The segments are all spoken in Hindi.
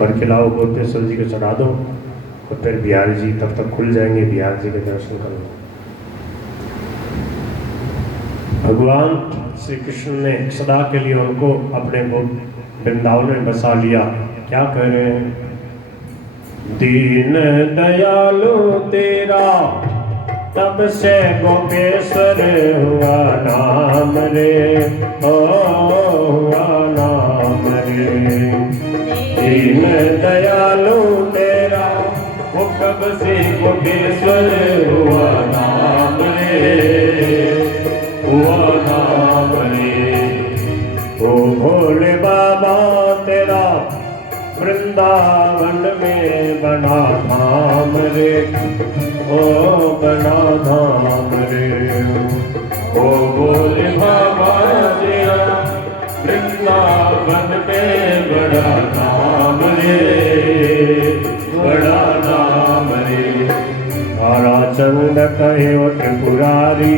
भर के लाओ, गोपेश्वर जी को चढ़ा दो और फिर बिहारी जी तब तक खुल जाएंगे, बिहारी जी के दर्शन कर लो। भगवान श्री कृष्ण ने सदा के लिए उनको अपने वृंदावन में बसा लिया। क्या कह रहे हैं? दीन दयालु तेरा तब से गोपेश्वर हुआ नाम रे, ओ हुआ नाम रे। दीन दयालु तेरा वो कब से गोपेश्वर हुआ नाम रे, हुआ नाम रे। ओ भोले बाबा तेरा वृंदावन में बना धाम रे, ओ बना धाम रे। ओ भोले बाबा तेरा वृंदावन में बड़ा नाम रे, बड़ा नाम रे। तारा चंद कहे ओ त्रिपुरारी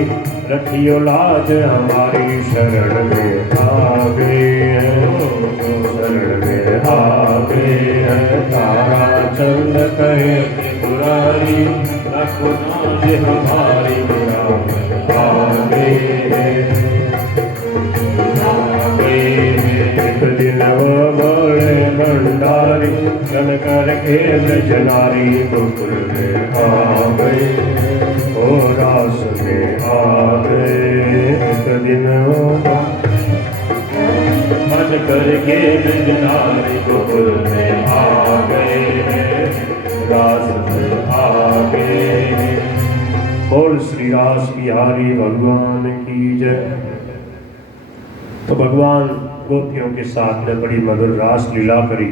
रखियो लाज हमारी, शरण में आवे शरण में आवे। तारा चंद कहे त्रिपुरारी रखो लाज हमारी, आवे आवे। एक दिन वो बोले भंडारी चल करके ब्रजनारी, गोकुल में आ गए ओ रास में आ गए। एक दिन वो मन करके ब्रजनारी, गोकुल में आ गए, रास में आ गए। बोल श्री रास बिहारी भगवान की जय। तो भगवान गोपियों के साथ में बड़ी मधुर रास लीला करी।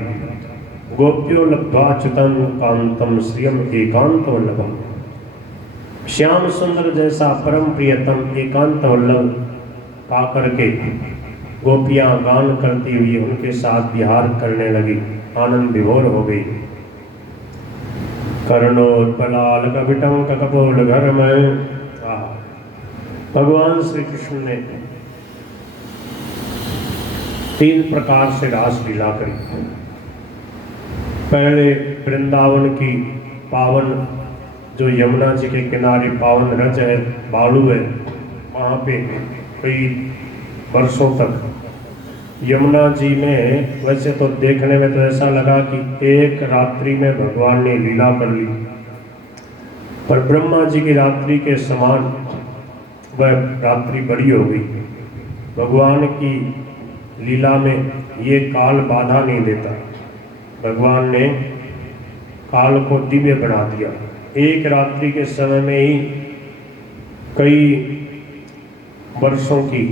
गोप्यो लब्ध्वाच्युतं कांतम श्रियम एकांत वल्लभम। श्याम सुंदर जैसा परम प्रियतम एकांत वल्लभ पा करके गोपियां गान करती हुई उनके साथ विहार करने लगी, आनंद विभोर हो गई। कर्णोत्पलाल कपिटं कपोल घर में भगवान श्री कृष्ण ने 3 प्रकार से रास लीला करी। पहले वृंदावन की पावन जो यमुना जी के किनारे पावन रज है, बालू है, वहाँ पे कई वर्षों तक यमुना जी में, वैसे तो देखने में तो ऐसा लगा कि एक रात्रि में भगवान ने लीला कर ली, पर ब्रह्मा जी की रात्रि के समान वह रात्रि बड़ी हो गई। भगवान की लीला में ये काल बाधा नहीं देता। भगवान ने काल को दिव्य बना दिया। एक रात्रि के समय में ही कई वर्षों की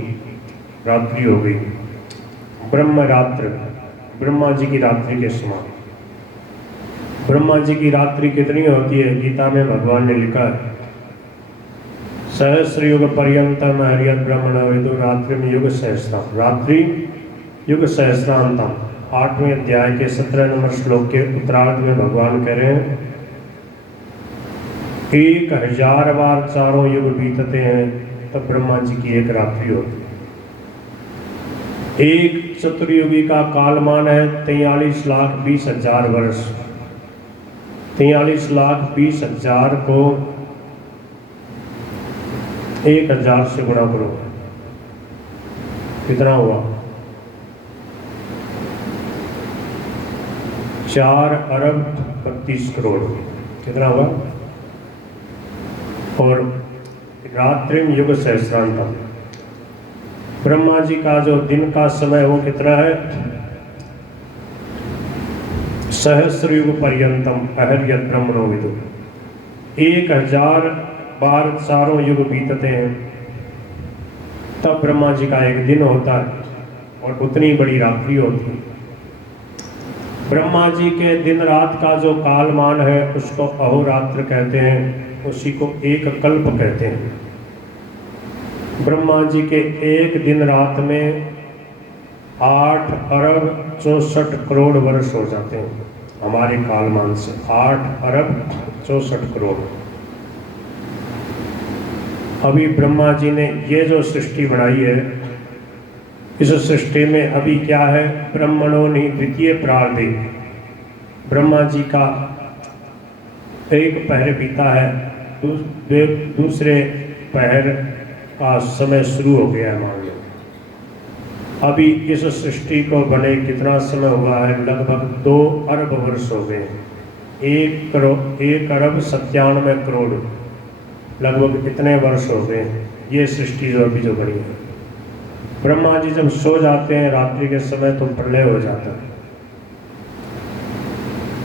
रात्रि हो गई। ब्रह्म रात्र, ब्रह्मा जी की रात्रि के समान। ब्रह्मा जी की रात्रि कितनी होती है? गीता में भगवान ने लिखा है, सहस्र युग पर्यंतम हरियत ब्रह्मण विदु रात्रिम युग सहस्रम। रात्रि युग सहस्रांतम। 8वें अध्याय के 17 नंबर श्लोक के उत्तरार्ध में भगवान कह रहे हैं 1000 बार चारों युग बीतते हैं तब ब्रह्मा जी की एक रात्रि होती है। एक चतुर्युगी का कालमान है 43,20,000 वर्ष। 43,20,000 को 1000 से गुणा करो, कितना हुआ? 4 अरब 32 करोड़। कितना हुआ? और रात्रिम युग सहस्रांतम। ब्रह्मा जी का जो दिन का समय वो कितना है? सहस्र युग पर्यंतम अहर्यत ब्रह्मणो विदु। 1000 बार चारों युग बीतते हैं तब ब्रह्मा जी का एक दिन होता है और उतनी बड़ी रात्रि होती है। ब्रह्मा जी के दिन रात का जो कालमान है उसको अहोरात्र कहते हैं, उसी को एक कल्प कहते हैं। ब्रह्मा जी के एक दिन रात में 8 अरब 64 करोड़ वर्ष हो जाते हैं हमारे कालमान से। 8 अरब 64 करोड़। अभी ब्रह्मा जी ने ये जो सृष्टि बनाई है, इस सृष्टि में अभी क्या है? ब्रह्मणो नि द्वितीय प्रारंभे, ब्रह्मा जी का एक पहर बीता है, दूसरे पहर का समय शुरू हो गया है। मान लो अभी इस सृष्टि को बने कितना समय हुआ है? लगभग 2 अरब वर्ष हो गए। 1 अरब 97 करोड़ लगभग इतने वर्ष हो गए ये सृष्टि जो अभी जो बनी है। ब्रह्मा जी जब सो जाते हैं रात्रि के समय तो प्रलय हो जाता है,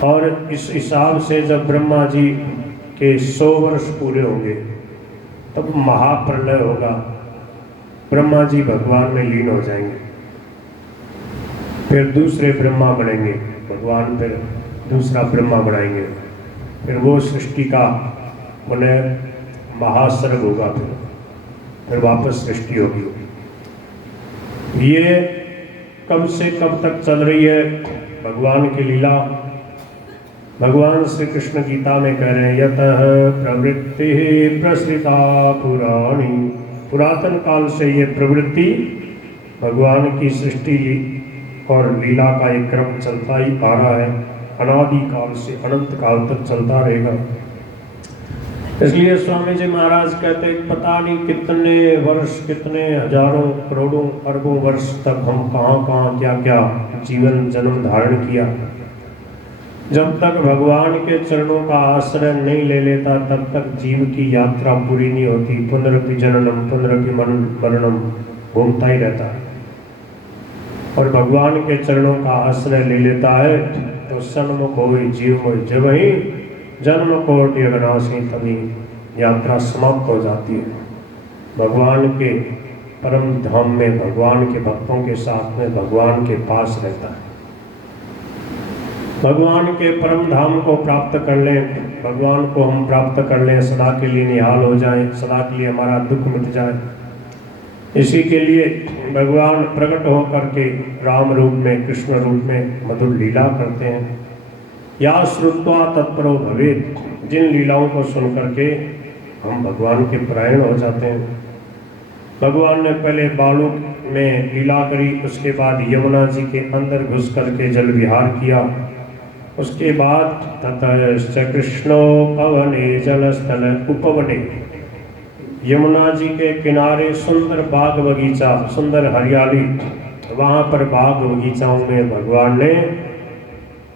और इस हिसाब से जब ब्रह्मा जी के 100 वर्ष पूरे होंगे तब महाप्रलय होगा। ब्रह्मा जी भगवान में लीन हो जाएंगे, फिर दूसरे ब्रह्मा बनेंगे, भगवान फिर दूसरा ब्रह्मा बनाएंगे, फिर वो सृष्टि का उन्हें महासर्ग होगा, फिर वापस सृष्टि होगी। ये कब से कब तक चल रही है भगवान की लीला? भगवान श्री कृष्ण गीता में कह रहे हैं, यतः प्रवृत्ति प्रसृता पुराणी। पुरातन काल से ये प्रवृत्ति भगवान की सृष्टि और लीला का एक क्रम चलता ही आ रहा है, अनादि काल से अनंत काल तक चलता रहेगा। इसलिए स्वामी जी महाराज कहते हैं, पता नहीं कितने वर्ष, कितने हजारों करोड़ों अरबों वर्ष तक हम कहाँ क्या क्या जीवन जन्म धारण किया। जब तक भगवान के चरणों का आश्रय नहीं ले लेता तब तक जीव की यात्रा पूरी नहीं होती। पुनरपि जननम पुनरपि मरणम घूमता ही रहता है, और भगवान के चरणों का आश्रय ले लेता है तो सन्मुख होई जीव मोहि, जब ही जन्म कोटि अविनाशी तभी यात्रा समाप्त हो जाती है। भगवान के परम धाम में भगवान के भक्तों के साथ में भगवान के पास रहता है। भगवान के परम धाम को प्राप्त कर लें, भगवान को हम प्राप्त कर लें, सदा के लिए निहाल हो जाएं, सदा के लिए हमारा दुख मिट जाए। इसी के लिए भगवान प्रकट होकर के राम रूप में, कृष्ण रूप में मधुर लीला करते हैं। या श्रुत्वा तत्परो भवेत्, जिन लीलाओं को सुन करके हम भगवान के परायण हो जाते हैं। भगवान ने पहले बालू में लीला करी, उसके बाद यमुना जी के अंदर घुस करके जल विहार किया, उसके बाद ततश्च कृष्णो पवने जलस्थल उपवने, यमुना जी के किनारे सुंदर बाग बगीचा, सुंदर हरियाली, वहाँ पर बाग बगीचाओं में भगवान ने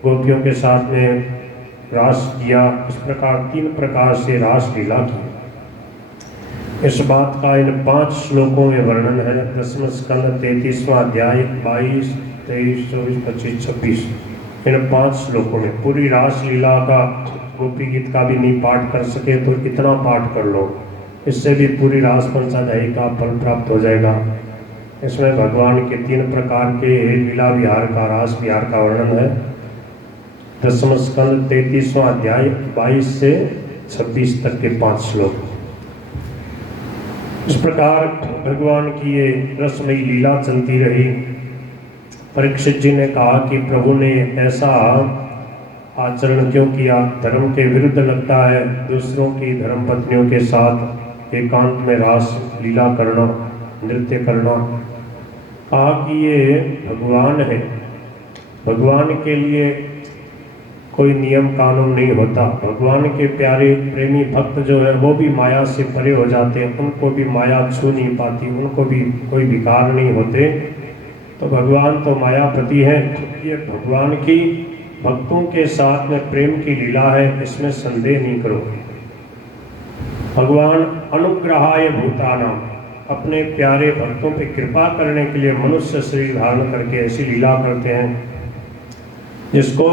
गोपियों के साथ में रास किया। इस प्रकार 3 प्रकार से रास लीला की। इस बात का इन 5 श्लोकों में वर्णन है। 10वें स्कंद 33वां अध्याय 22, 23, 24, 25, 26 इन 5 श्लोकों में पूरी रास लीला का, गोपी गीत का भी नहीं पाठ कर सके तो इतना पाठ कर लो, इससे भी पूरी रास पंचाध्यायी का फल प्राप्त हो जाएगा। इसमें भगवान के 3 प्रकार के लीला विहार का, रास विहार का वर्णन है। 10वां स्कंद 33वां अध्याय 22 से 26 तक के 5 श्लोक। इस प्रकार भगवान की ये रसमयी लीला चलती रही। परीक्षित जी ने कहा कि प्रभु ने ऐसा आचरण क्यों किया? धर्म के विरुद्ध लगता है दूसरों की धर्म पत्नियों के साथ एकांत में रास लीला करना, नृत्य करना। कहा कि ये भगवान है, भगवान के लिए कोई नियम कानून नहीं होता। भगवान के प्यारे प्रेमी भक्त जो है वो भी माया से परे हो जाते हैं, उनको भी माया छू नहीं पाती, उनको भी कोई विकार नहीं होते। तो भगवान तो मायापति है। ये भगवान की भक्तों के साथ में प्रेम की लीला है, इसमें संदेह नहीं करो। भगवान अनुग्रहाय भूतानां, अपने प्यारे भक्तों पे कृपा करने के लिए मनुष्य शरीर धारण करके ऐसी लीला करते हैं जिसको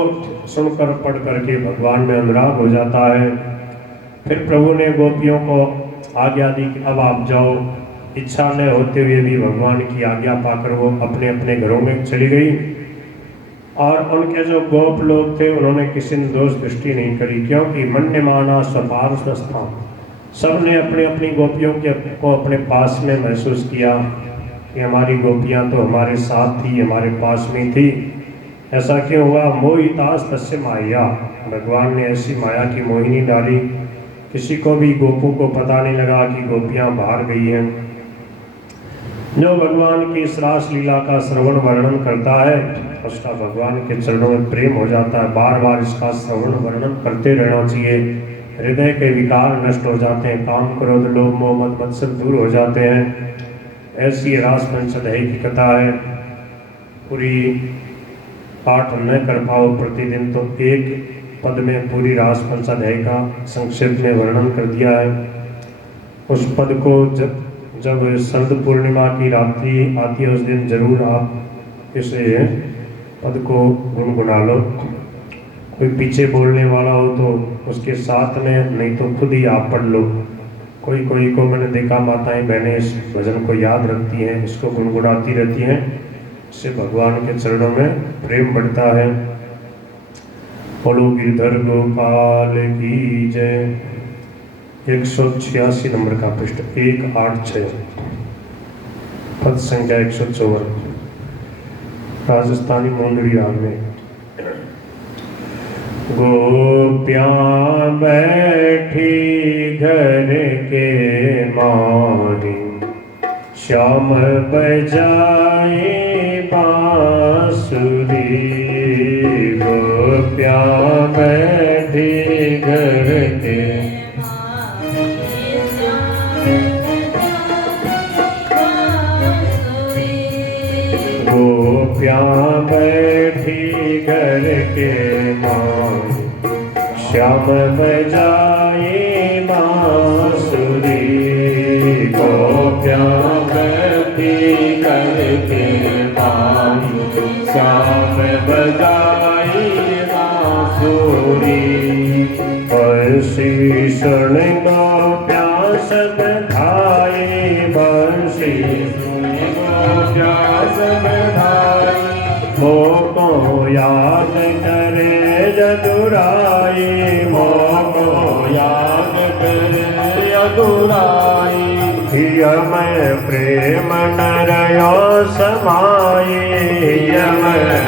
सुनकर पढ़ करके भगवान में अनुराग हो जाता है। फिर प्रभु ने गोपियों को आज्ञा दी कि अब आप जाओ। इच्छा न होते हुए भी भगवान की आज्ञा पाकर वो अपने अपने घरों में चली गई। और उनके जो गोप लोग थे उन्होंने किसी ने दोष दृष्टि नहीं करी, क्योंकि मन्यमाना स्वपार्श्वस्थान, सब ने अपनी अपनी गोपियों को अपने पास में महसूस किया कि हमारी गोपियाँ तो हमारे साथ थी, हमारे पास में थी। ऐसा क्यों हुआ? मोहितास तस्य माया, भगवान ने ऐसी माया की मोहिनी डाली, किसी को भी गोपों को पता नहीं लगा कि गोपियाँ बाहर गई हैं। जो भगवान की इस रास लीला का श्रवण वर्णन करता है उसका भगवान के चरणों में प्रेम हो जाता है। बार बार इसका श्रवण वर्णन करते रहना चाहिए। हृदय के विकार नष्ट हो जाते हैं, काम क्रोध लोभ मोह मद मत्सर दूर हो जाते हैं। ऐसी रास पंचदही की कथा है। पूरी पाठ न कर पाओ प्रतिदिन तो एक पद में पूरी रास पंचदही का संक्षेप में वर्णन कर दिया है। उस पद को जब शरद पूर्णिमा की रात्रि आती है उस दिन जरूर आप इस पद को गुनगुना लो। कोई पीछे बोलने वाला हो तो उसके साथ में, नहीं तो खुद ही आप पढ़ लो। कोई को मैंने देखा माताएं बहनें इस भजन को याद रखती हैं, इसको गुनगुनाती रहती हैं। इससे भगवान के चरणों में प्रेम बढ़ता है। बोलो गिरधर गोपाल की जय। 186 नंबर का पृष्ठ 186 पद संख्या 154 राजस्थानी मोंगड़ी राग में। गोपियाँ बैठी घर के मारी, श्याम बजाए बांसुरी। गोपियाँ बैठी घर के गोपियाँ बैठी घर के मारी, श्याम बजाए बांसुरी। गोपियाँ बैठी घर के मारी, श्याम बजाए बांसुरी। बंसी सुन गोपियाँ सब धाई, बंसी सुन गोपियाँ सब धाई। मोको याद करे जदुराई, मोको याद करे जदुराई। यम प्रेम नरयो समाई, यम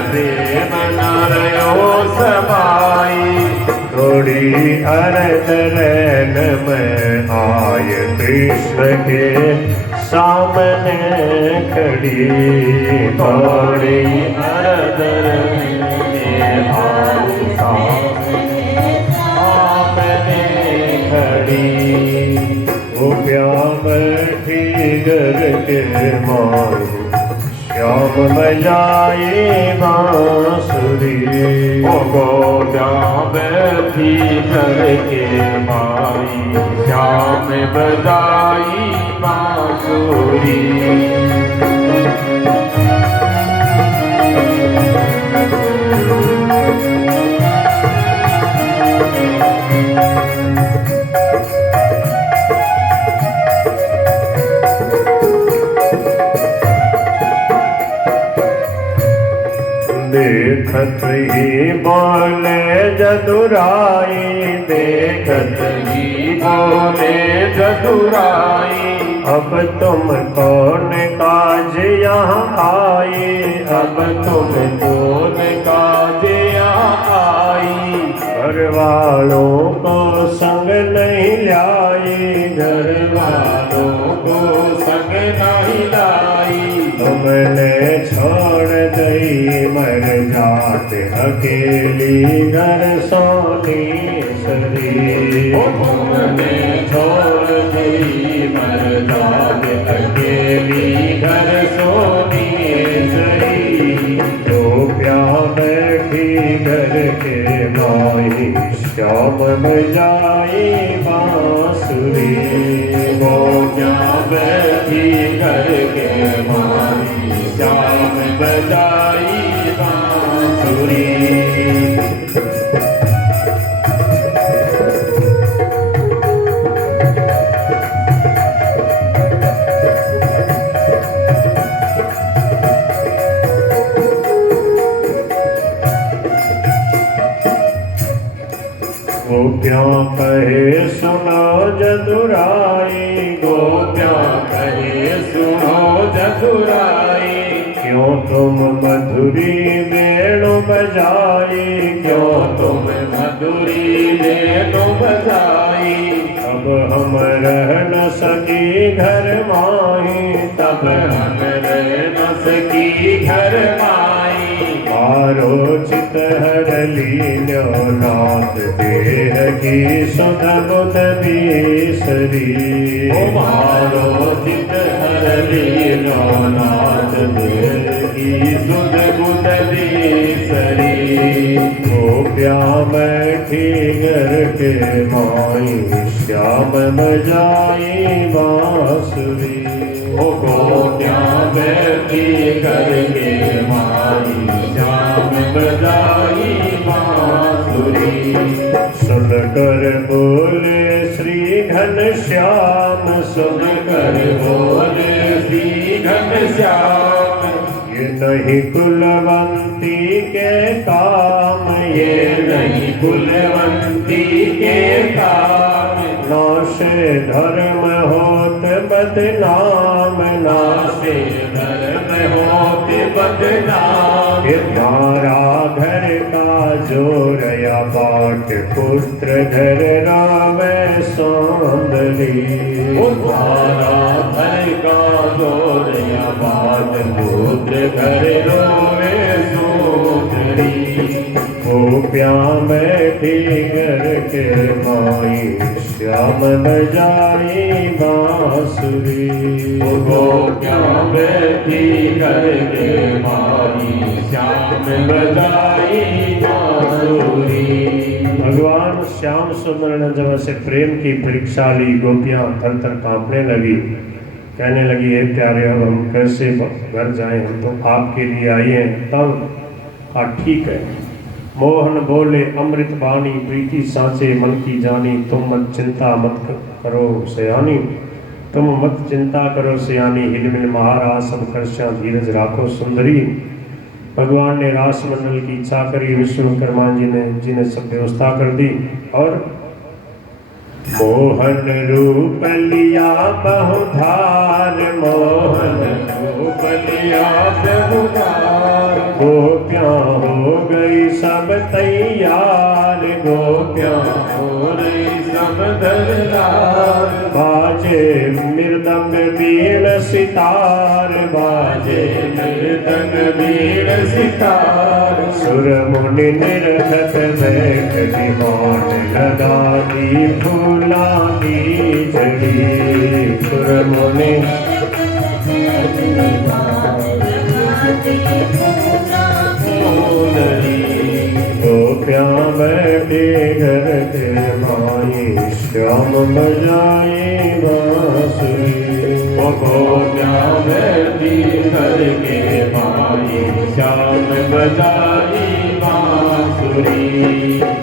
प्रेम नरयो समाई। थोड़ी अरद रैन में आय कृष्ण के सामने खड़ी। थोड़ी अरद रैन में आय सामने खड़ी। गोपियाँ बैठी घर के मारी, श्याम बजाए बांसुरी। गोपियाँ बैठी घर के मारी, श्याम बजाई बांसुरी। देखत ही बोले जदुराई, देखत ही बोले जदुराई। अब तुम कौन काज यहाँ आई, अब तुम कौन काज यहाँ आई। घर वालों को संग नहीं लाई, घर वालों को संग नहीं लाई। तुमने छोड़ दई मर जात अकेली घर सोनी सरी। तुमने छोड़ दई मर जात अकेली घर सोनी सरी। गोपियाँ बैठी घर के माही, श्याम बजाए बांसुरी। गोपियाँ बैठी घर के मारी, श्याम बजाई बांसुरी। गोपियाँ कहे सुनो जदुराई, गोपियाँ कहे सुनो जदुराई। क्यों तुम मधुरी वेणु बजाई, क्यों तुम मधुरी वेणु बजाई। अब हम रह न सकी घर माही, तब हम रह न सकी घर माई। मारो चित हर लील्यो नाथ देह की सुध बुध बीसरी ओ मारो चित हर लीलो नाथ देह की सुध बुध बीसरी गोप्या बैठी घर के माई श्याम बजाई बांसुरी ओ गोप्या बैठी करके माई श्याम बजाई बांसुरी सुन कर बोले श्री घन श्याम सुन कर बोले श्री घनश्याम ये नहीं कुलवंती के काम ये नहीं कुलवंती के काम नाशे धर्म होत बदनाम नासे धर्म होते बदनाम ये तारा घर का जोरया बाट पुत्र घर रावे सौंदरी उद्धारा घर का जोरिया बात पुत्र घर रोवे सोतरी गोप्या बैठी घर के माई श्याम बजाई बांसुरी गोप्या बैठी करके माई श्याम बजाई बांसुरी भगवान श्याम सुंदर ने जब से प्रेम की परीक्षा ली गोपियां थर थर कांपने लगी, कहने लगी हे प्यारे अब हम कैसे घर जाएं, हम तो आपके लिए आई हैं। तब कहा ठीक है। मोहन बोले अमृत बाणी प्रीति सांचे मन की जानी, तुम मत चिंता मत करो सयानी, तुम मत चिंता करो सयानी, हिलमिल महाराज सब खर्चा धीरज राखो सुंदरी। भगवान ने रास मंडल की इच्छा करी, विश्वकर्मा जी ने सब व्यवस्था कर दी और मोहन रूप लिया बहुधार, मोहन रूप लिया बहुधार, गोप्या हो गई सब तैयार, गोप्या हो रही सब दरबार, बाजे मृदंग बीण सितार, बाजे मृदंग बीण सितार, सुर मुनि निर्घत बैठ दीवान लगा दी फूला की झड़ी, सुर मुनि गोप्या बैठे घर के माई श्याम बजाए बांसुरी। गोप्या बैठी करके माई श्याम बजाई बांसुरी।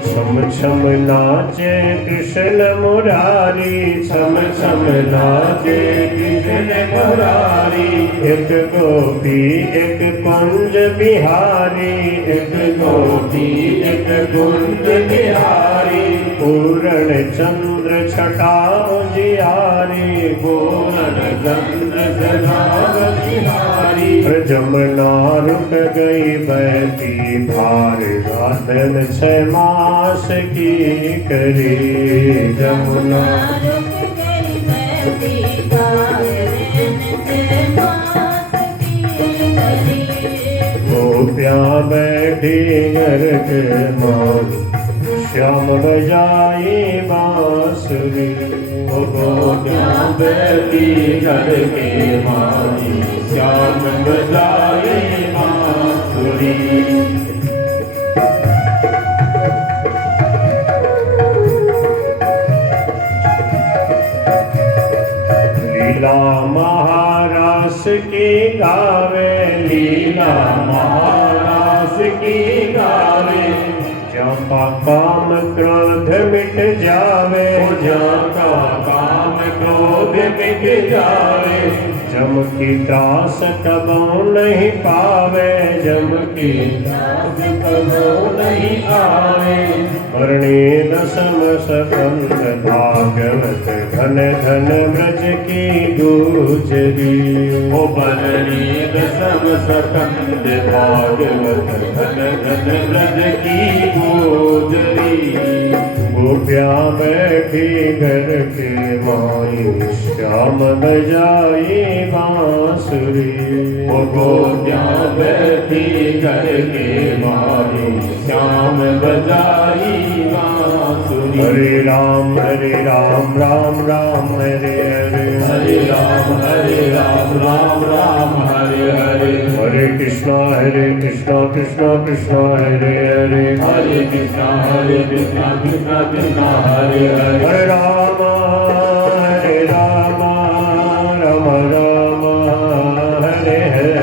छम छम नाचे कृष्ण मुरारी, छम छम नाचे कृष्ण मुरारी, एक गोपी एक कुंज बिहारी, एक गोपी एक कुंज बिहारी, पूर्ण चंद्र छटा उजियारी, पूर्ण चंद्र सदाव बिहारी, जमुना रुक गई बहती धार, गाधन 6 मास की करी, जमुना गोप्या बैठी घर के माई श्याम बजाई बांसुरी। गोप्या बैठी करके माई श्याम बजाई बांसुरी। लीला महारास की गावे, लीला महारास की गावे, जहाँ काम क्रोध मिट जावे, जाका काम क्रोध मिट जावे, जम की दास कबो नहीं पावे, जम की दास कबो नहीं आवे, वर्णी दशम सकंद भागवत घन घन ब्रज की गुजरी। ओ बरणी दशम सकंद भागवत घन घन ब्रज की गोजरी। गोप्या बैठी घर के माई श्याम बजाए बांसुरी। वो गोपियाँ बैठी करके मारी श्याम बजाई बांसुरी। हरे राम राम राम हरे हरे। हरे राम राम राम हरे हरे। हरे कृष्णा कृष्णा कृष्णा हरे हरे। हरे कृष्णा कृष्णा कृष्णा हरे हरे। हरे राम राम राम हरे हरे।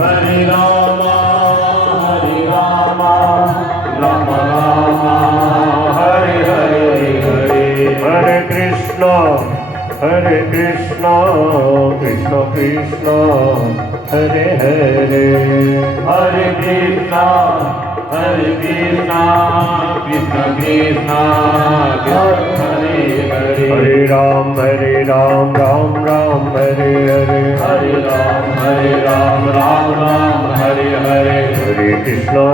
हरे राम राम हरे हरे हरे। हरे कृष्णा कृष्णा कृष्णा हरे हरे। हरे कृष्णा कृष्णा कृष्णा हरे हरे। हरे राम राम हरे हरे। हरे राम राम हरे हरे। हरे कृष्णा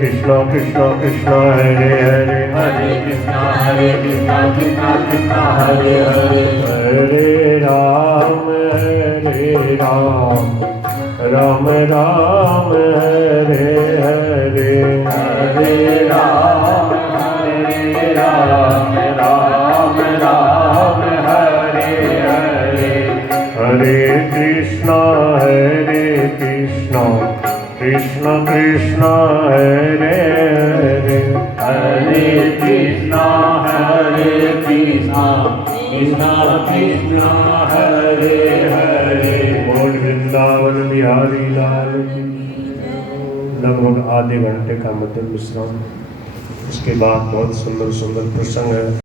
कृष्णा कृष्णा हरे हरे। हरे कृष्णा कृष्णा हरे हरे। हरे राम राम हरे हरे। हरे राम हरे हरे। हरे कृष्णा कृष्णा कृष्णा हरे हरे। हरे कृष्णा कृष्णा कृष्णा हरे हरे। बोल वृंदावन बिहारी लाल की। लगभग आधे घंटे का मध्य विश्राम, उसके बाद बहुत सुंदर सुंदर प्रसंग है।